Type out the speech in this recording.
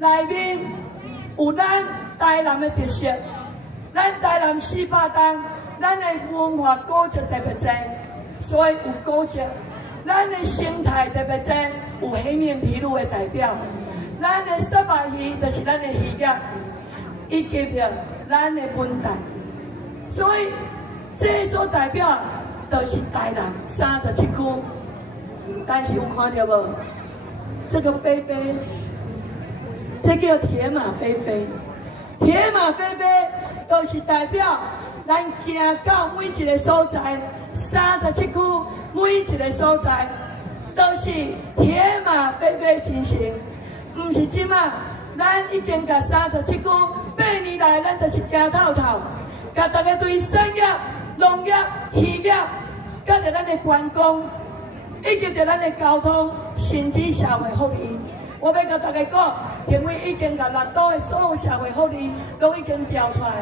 内面有咱台南的特色，咱台南400栋，咱的文化古迹特别多，所以有古迹。咱的生态特别多，有黑面琵鹭的代表。咱的沙巴鱼就是咱的鱼业，以及着咱的文旦，所以这所代表就是台南37区。但是有看到无？这个飞飞，这叫铁马飞飞。铁马飞飞就是代表咱行到每一个所在，37区每一个所在都是铁马飞飞进行。唔是即马，咱已经甲37区8年来，咱就是行透透，甲大家对产业、农业、渔业，甲着咱的观光，以及着咱的交通，甚至社会福利。我要甲大家讲，评委已经甲6都的所有社会福利，都已经调出来。